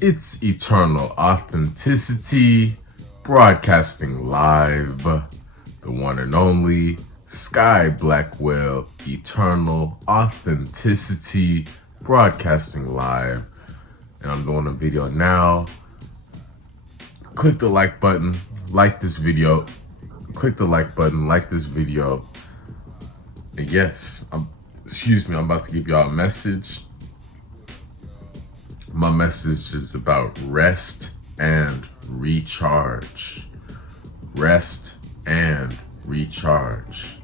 It's eternal authenticity, broadcasting live, the one and only Sky Blackwell, eternal authenticity, broadcasting live. And I'm doing a video now. Click the like button, like this video. Click the like button, like this video. And yes, I'm about to give y'all a message. My message is about rest and recharge. Rest and recharge.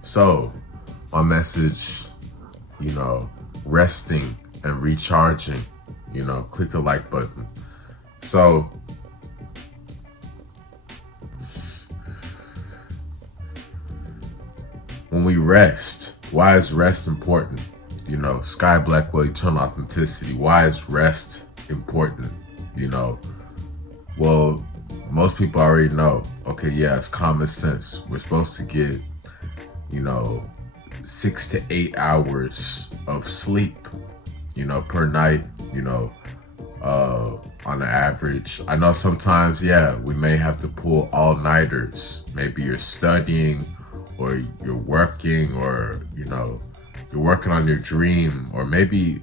So, my message, resting and recharging, click the like button. So, when we rest, why is rest important? Sky Blackwell, eternal authenticity. Why is rest important? Well, most people already know. Okay, yeah, it's common sense. We're supposed to get, 6 to 8 hours of sleep, per night, on the average. I know sometimes, we may have to pull all-nighters. Maybe you're studying or you're working or, you're working on your dream, or maybe,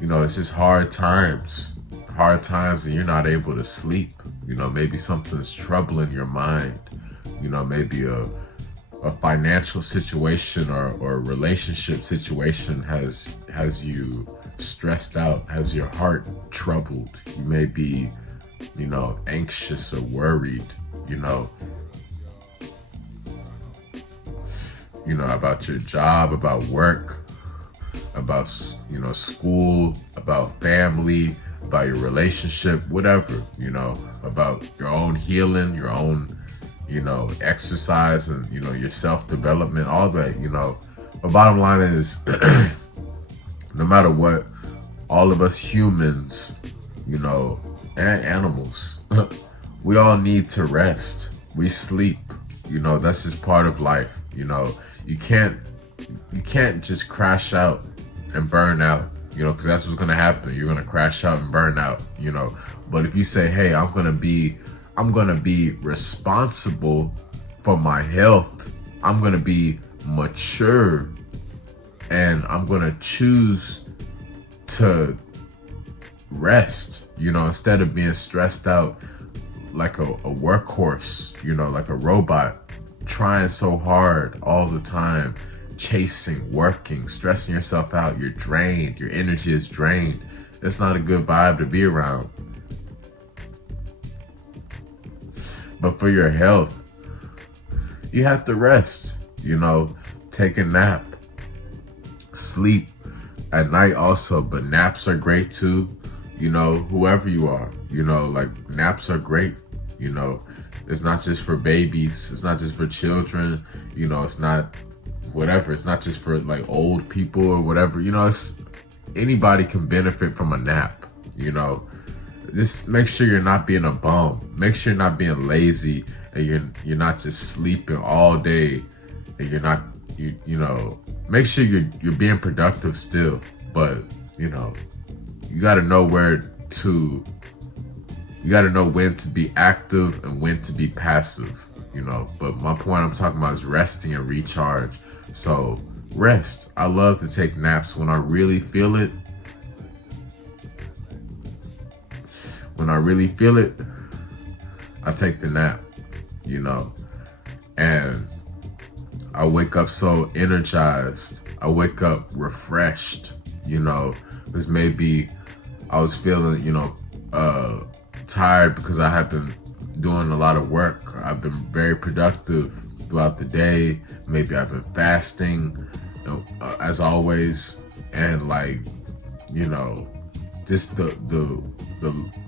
it's just hard times and you're not able to sleep. Maybe something's troubling your mind, maybe a financial situation or a relationship situation has you stressed out, has your heart troubled. You may be, anxious or worried, about your job, about work, about, school, about family, about your relationship, whatever, about your own healing, your own, exercise and, your self-development, all that, The bottom line is, no matter what, all of us humans, and animals, we all need to rest. We sleep, that's just part of life. You can't just crash out and burn out, because that's what's gonna happen. You're gonna crash out and burn out, But if you say, hey, I'm gonna be responsible for my health, I'm gonna be mature, and I'm gonna choose to rest, instead of being stressed out like a workhorse, like a robot, trying so hard all the time, chasing, working, stressing yourself out. You're drained. Your energy is drained. It's not a good vibe to be around. But for your health, you have to rest, take a nap, sleep at night also, but naps are great too, whoever you are, like naps are great, It's not just for babies. It's not just for children. It's not whatever. It's not just for like old people or whatever. It's anybody can benefit from a nap. Just make sure you're not being a bum. Make sure you're not being lazy and you're not just sleeping all day and you're not make sure you're being productive still. But you got to know You got to know when to be active and when to be passive, But my point I'm talking about is resting and recharge. So rest. I love to take naps when I really feel it. When I really feel it, I take the nap, And I wake up so energized. I wake up refreshed, because maybe I was feeling, tired because I have been doing a lot of work. I've been very productive throughout the day. Maybe I've been fasting, as always, and just the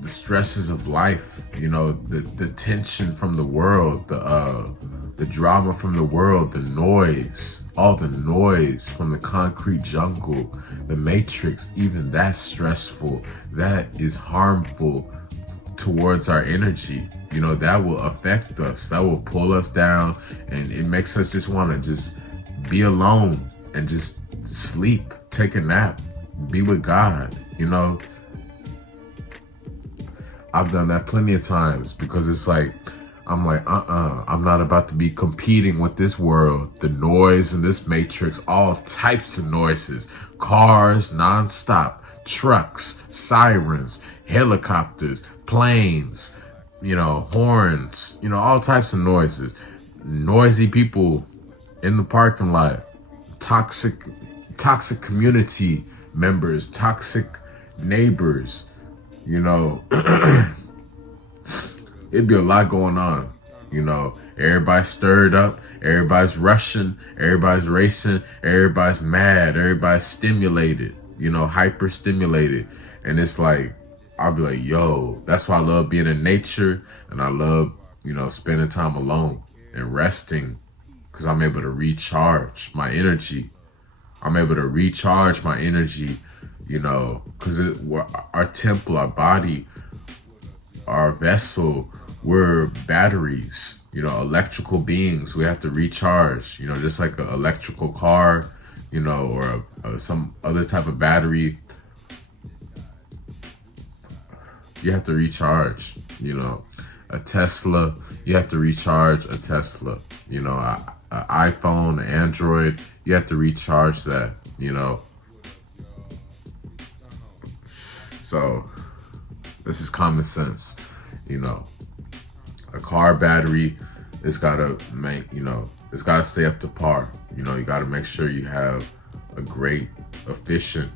stresses of life, the tension from the world, the drama from the world, the noise, all the noise from the concrete jungle, the matrix, even that's stressful. That is harmful towards our energy. That will affect us. That will pull us down, and it makes us just want to just be alone and just sleep, take a nap, be with God. I've done that plenty of times because it's like, I'm like, I'm not about to be competing with this world. The noise in this matrix, all types of noises, cars nonstop, trucks, sirens, helicopters, planes, horns, all types of noises, noisy people in the parking lot, toxic community members, toxic neighbors, it'd be a lot going on. Everybody's stirred up, everybody's rushing, everybody's racing, everybody's mad, everybody's stimulated, hyper stimulated. And it's like, I'll be like, yo, that's why I love being in nature, and I love, spending time alone and resting, because I'm able to recharge my energy. I'm able to recharge my energy, because our temple, our body, our vessel, we're batteries, electrical beings. We have to recharge, just like an electrical car, or some other type of battery. You have to recharge, a Tesla, you have to recharge a Tesla, an iPhone, an Android, you have to recharge that, So this is common sense, a car battery, it's gotta it's gotta stay up to par. You gotta make sure you have a great, efficient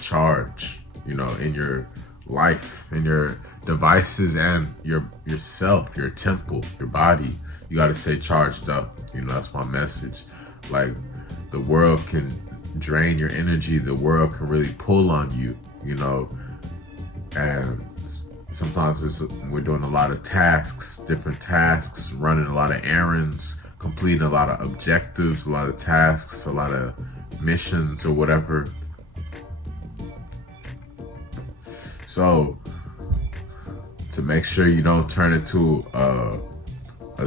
charge, in your life, in your devices, and yourself, your temple, your body. You gotta stay charged up. That's my message. Like, the world can drain your energy, the world can really pull on you, and sometimes we're doing a lot of tasks, different tasks, running a lot of errands, completing a lot of objectives, a lot of tasks, a lot of missions or whatever. So, to make sure you don't turn into a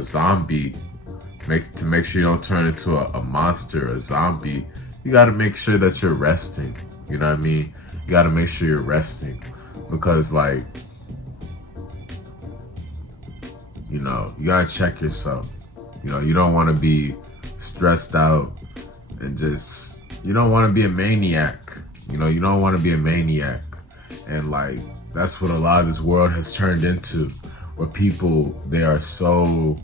zombie, to make sure you don't turn into a monster, a zombie, you got to make sure that you're resting. You know what I mean? You got to make sure you're resting, because, like, you got to check yourself. You don't want to be stressed out and you don't want to be a maniac. You don't want to be a maniac. And, like, that's what a lot of this world has turned into, where people, they are so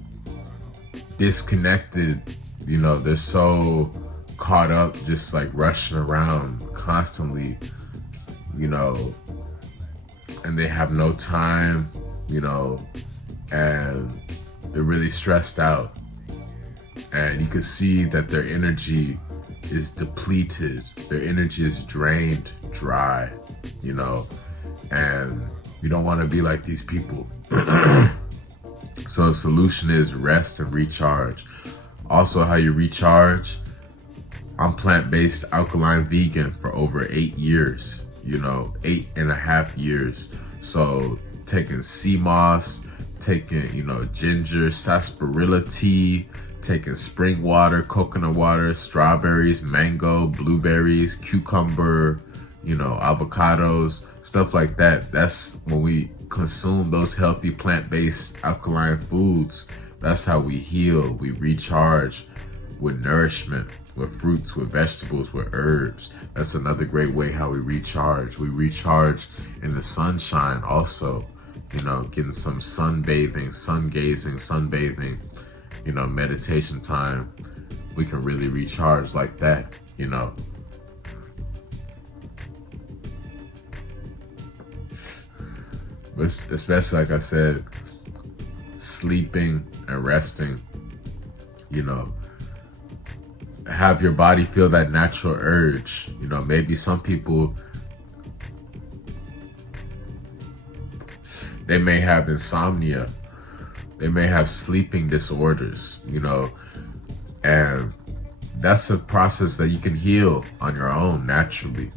disconnected, they're so caught up, just like rushing around constantly, and they have no time, and they're really stressed out. And you can see that their energy is depleted, their energy is drained dry, and you don't want to be like these people. So the solution is rest and recharge. Also, how you recharge, I'm plant-based, alkaline, vegan for over 8 years, 8.5 years. So taking sea moss, taking, ginger, sarsaparilla tea, taking spring water, coconut water, strawberries, mango, blueberries, cucumber, avocados, stuff like that. That's when we consume those healthy plant-based alkaline foods. That's how we heal, we recharge with nourishment, with fruits, with vegetables, with herbs. That's another great way how we recharge. We recharge in the sunshine also, getting some sunbathing, sun gazing, sunbathing, meditation time. We can really recharge like that, But especially, like I said, sleeping and resting, have your body feel that natural urge. Maybe some people, they may have insomnia, they may have sleeping disorders, and that's a process that you can heal on your own naturally.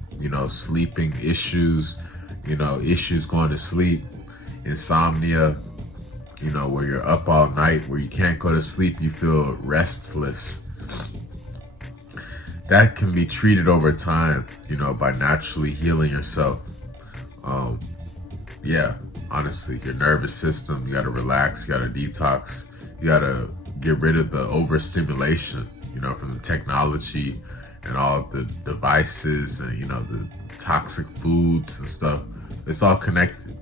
Sleeping issues, issues going to sleep, insomnia, where you're up all night, where you can't go to sleep, you feel restless. That can be treated over time, by naturally healing yourself. honestly. Your nervous system, you gotta relax, you gotta detox, you gotta get rid of the overstimulation, from the technology and all the devices and, the toxic foods and stuff. It's all connected.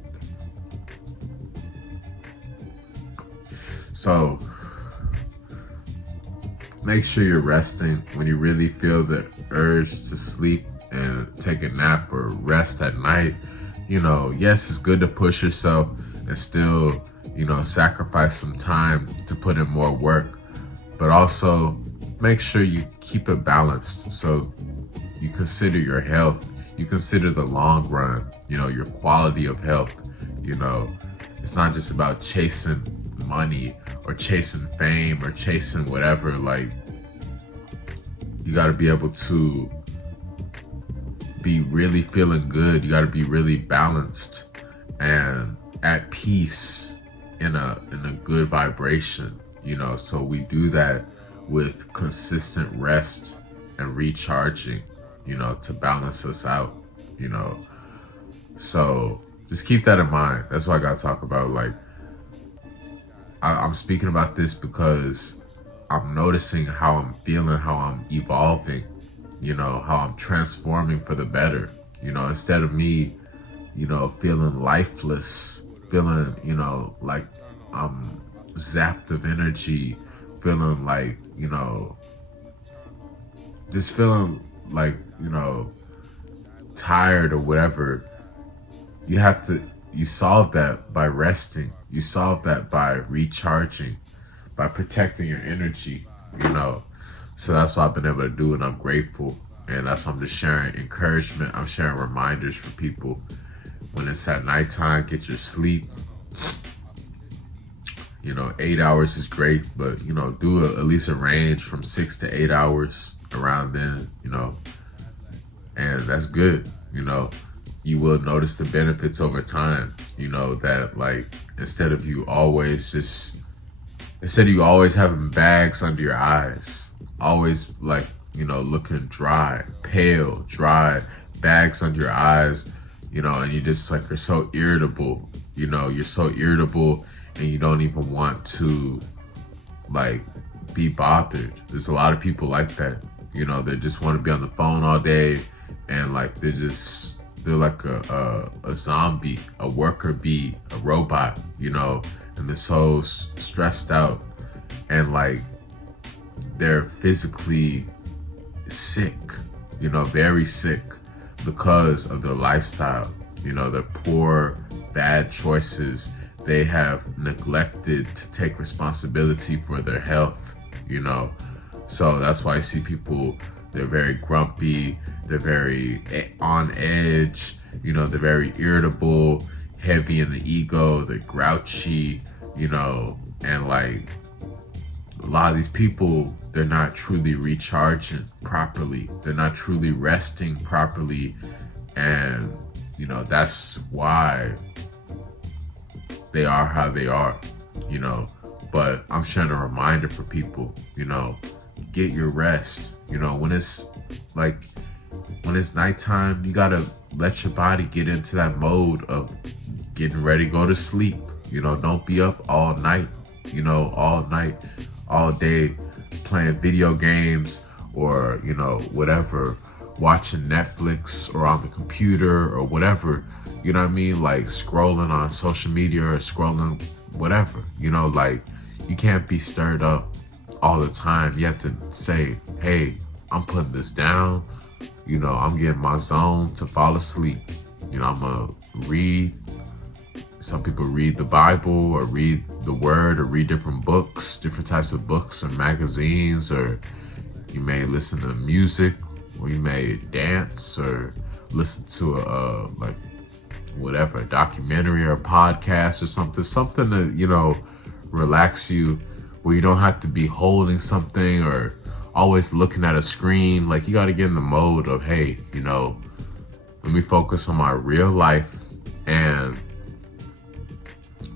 So make sure you're resting when you really feel the urge to sleep and take a nap or rest at night. Yes, it's good to push yourself and still, sacrifice some time to put in more work, but also make sure you keep it balanced. So you consider your health, you consider the long run, your quality of health. It's not just about chasing money or chasing fame or chasing whatever. Like, you got to be able to be really feeling good. You got to be really balanced and at peace in a good vibration, so we do that with consistent rest and recharging, to balance us out, so just keep that in mind. That's why I got to talk about, like, I'm speaking about this because I'm noticing how I'm feeling, how I'm evolving, how I'm transforming for the better, instead of me, feeling lifeless, feeling, like I'm zapped of energy, feeling like, just feeling like, tired or whatever. You solve that by resting. You solve that by recharging, by protecting your energy, So that's what I've been able to do, and I'm grateful. And that's why I'm just sharing encouragement. I'm sharing reminders for people. When it's at nighttime, get your sleep. 8 hours is great, but, do at least a range from 6 to 8 hours around then, and that's good. You will notice the benefits over time, that, like, instead of you always having bags under your eyes, always, like, looking dry, pale, dry, bags under your eyes, and you just, like, you're so irritable, you're so irritable, and you don't even want to, like, be bothered. There's a lot of people like that, they just want to be on the phone all day, and, like, they're like a zombie, a worker bee, a robot, and they're so stressed out, and, like, they're physically sick, very sick because of their lifestyle, their poor, bad choices. They have neglected to take responsibility for their health, So that's why I see people, they're very grumpy, they're very on edge, they're very irritable, heavy in the ego, they're grouchy, and, like, a lot of these people, they're not truly recharging properly. They're not truly resting properly. And, that's why they are how they are, But I'm sharing a reminder for people, get your rest. When it's nighttime, you gotta let your body get into that mode of getting ready to go to sleep. Don't be up all night, all day playing video games or, whatever, watching Netflix or on the computer or whatever, like scrolling on social media or scrolling whatever, like, you can't be stirred up all the time. You have to say, hey, I'm putting this down, I'm getting my zone to fall asleep. I'm gonna read. Some people read the Bible or read the Word or read different books, different types of books or magazines, or you may listen to music, or you may dance or listen to a documentary or a podcast or something to, relax you, where you don't have to be holding something or always looking at a screen. Like, you got to get in the mode of, hey, let me focus on my real life and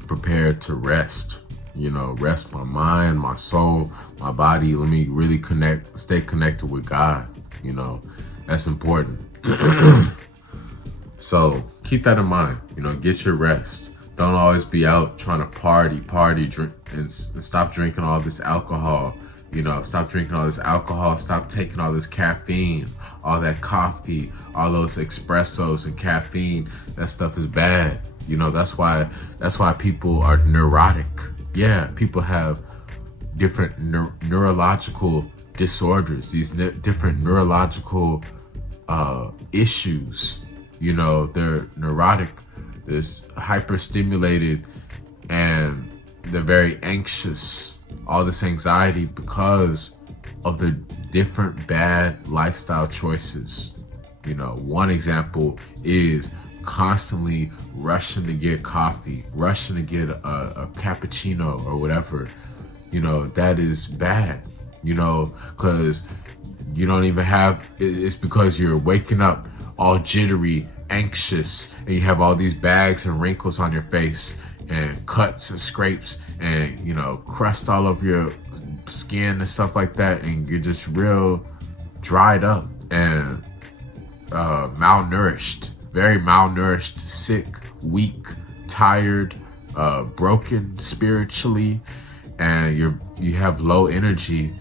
prepare to rest, rest my mind, my soul, my body. Let me really stay connected with God, that's important. So keep that in mind, get your rest. Don't always be out trying to party, drink, and stop drinking all this alcohol. You know, stop drinking all this alcohol. Stop taking all this caffeine, all that coffee, all those espressos and caffeine. That stuff is bad. You know, that's why people are neurotic. Yeah, people have different neurological disorders, these different neurological issues. You know, they're neurotic, they're hyperstimulated, and they're very anxious. All this anxiety because of the different bad lifestyle choices. You know, one example is constantly rushing to get coffee, rushing to get a cappuccino or whatever. You know, that is bad, you know, because you don't even have, it's because you're waking up all jittery, anxious, and you have all these bags and wrinkles on your face and cuts and scrapes and, you know, crust all over your skin and stuff like that, and you're just real dried up and malnourished, very malnourished, sick, weak, tired, broken spiritually, and you have low energy,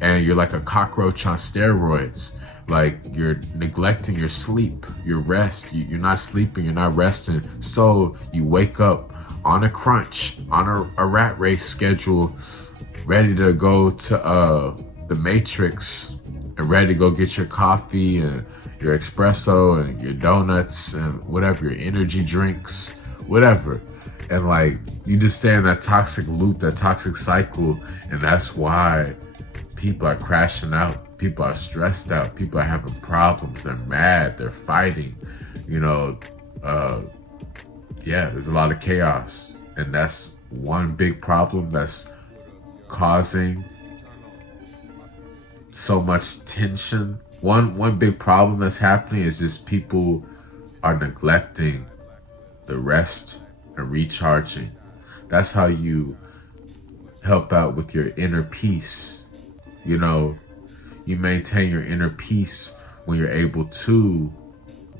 and you're like a cockroach on steroids. Like, you're neglecting your sleep, your rest. You're not sleeping, you're not resting. So you wake up on a crunch, on a rat race schedule, ready to go to the Matrix, and ready to go get your coffee and your espresso and your donuts and whatever, your energy drinks, whatever. And like, you just stay in that toxic loop, that toxic cycle, and that's why people are crashing out. People are stressed out. People are having problems. They're mad. They're fighting. You know, yeah, there's a lot of chaos, and that's one big problem that's causing so much tension. One big problem that's happening is just people are neglecting the rest and recharging. That's how you help out with your inner peace. You know, you maintain your inner peace when you're able to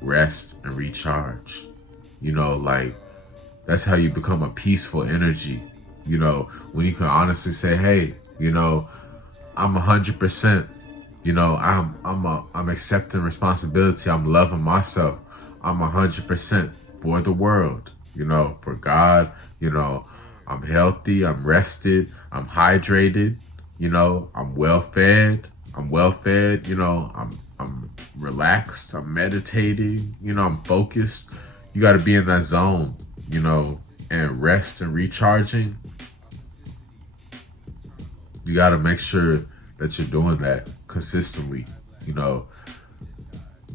rest and recharge. You know, like, that's how you become a peaceful energy. You know, when you can honestly say, hey, you know, I'm 100%, you know, I'm accepting responsibility. I'm loving myself. I'm 100% for the world, you know, for God. You know, I'm healthy, I'm rested, I'm hydrated, you know, I'm well fed, you know, I'm relaxed, I'm meditating, you know, I'm focused. You got to be in that zone, you know, and rest and recharging. You got to make sure that you're doing that consistently, you know,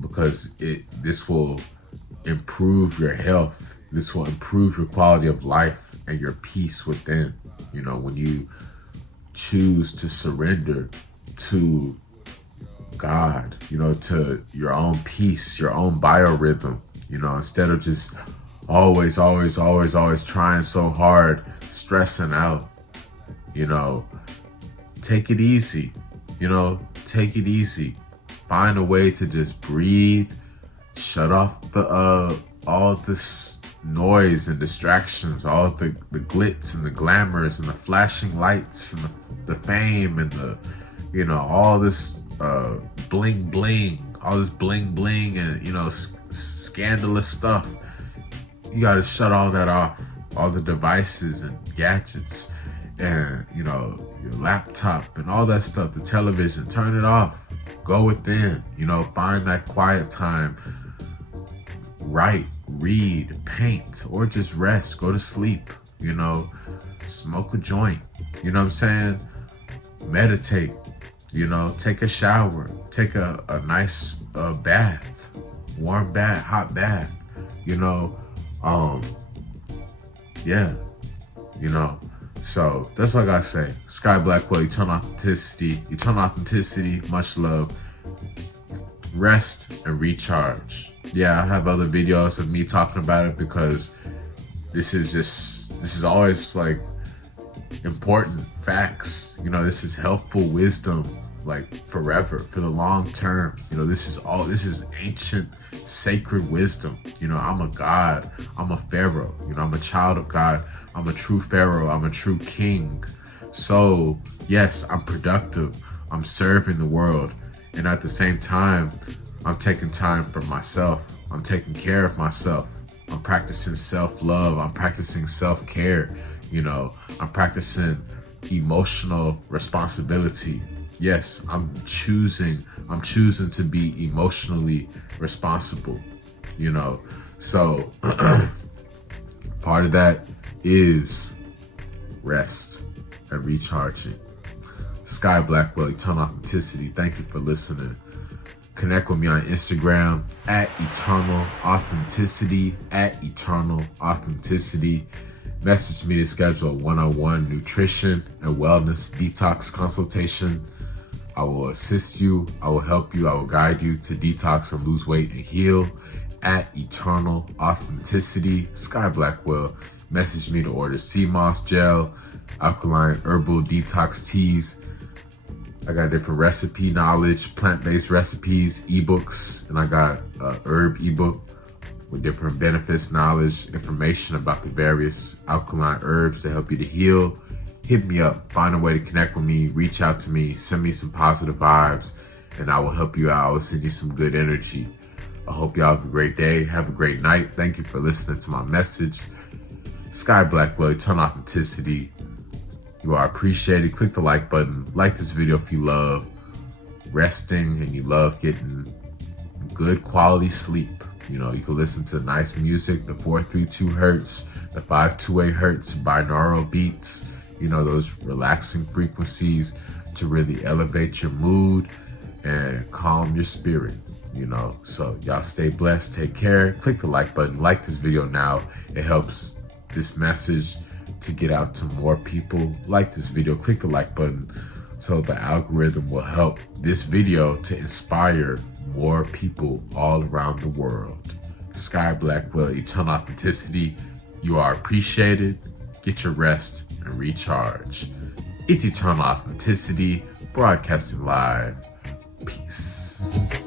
because this will improve your health. This will improve your quality of life and your peace within. You know, when you choose to surrender to God, you know, to your own peace, your own biorhythm, you know, instead of just always trying so hard, stressing out, you know, take it easy, you know, take it easy. Find a way to just breathe, shut off the all this noise and distractions, all the glitz and the glamours and the flashing lights and the fame and the, you know, all this bling bling and, you know, scandalous stuff. You got to shut all that off, all the devices and gadgets and, you know, your laptop and all that stuff, the television. Turn it off. Go within, you know, find that quiet time. Write, read, paint, or just rest, go to sleep, you know, smoke a joint, you know what I'm saying? Meditate, you know, take a shower, take a nice bath, warm bath, hot bath, you know, yeah, you know. So that's what I gotta say. Sky Blackwell, eternal authenticity, much love. Rest and recharge. Yeah, I have other videos of me talking about it because this is always like important facts. You know, this is helpful wisdom like forever, for the long term. You know, this is ancient, sacred wisdom. You know, I'm a God, I'm a Pharaoh. You know, I'm a child of God, I'm a true Pharaoh, I'm a true king. So yes, I'm productive, I'm serving the world, and at the same time, I'm taking time for myself. I'm taking care of myself. I'm practicing self-love. I'm practicing self-care. You know, I'm practicing emotional responsibility. Yes, I'm choosing to be emotionally responsible, you know. So part of that is rest and recharging. Sky Blackwell, Eternal Authenticity. Thank you for listening. Connect with me on Instagram at Eternal Authenticity, at Eternal Authenticity. Message me to schedule a one-on-one nutrition and wellness detox consultation. I will assist you, I will help you, I will guide you to detox and lose weight and heal at Eternal Authenticity. Sky Blackwell. Message me to order sea moss gel, alkaline herbal detox teas. I got different recipe knowledge, plant-based recipes, ebooks, and I got a herb ebook with different benefits, knowledge, information about the various alkaline herbs to help you to heal. Hit me up, find a way to connect with me, reach out to me, send me some positive vibes, and I will help you out. I will send you some good energy. I hope y'all have a great day, have a great night. Thank you for listening to my message. Sky Blackwell, Eternal Authenticity. You are appreciated. Click the like button. Like this video if you love resting and you love getting good quality sleep. You know, you can listen to nice music, the 432 hertz, the 528 hertz, binaural beats, you know, those relaxing frequencies to really elevate your mood and calm your spirit, you know. So y'all stay blessed, take care. Click the like button, like this video now. It helps this message to get out to more people. Like this video, click the like button so the algorithm will help this video to inspire more people all around the world. Sky Blackwell, Eternal Authenticity. You are appreciated. Get your rest and recharge. It's Eternal Authenticity, broadcasting live. Peace.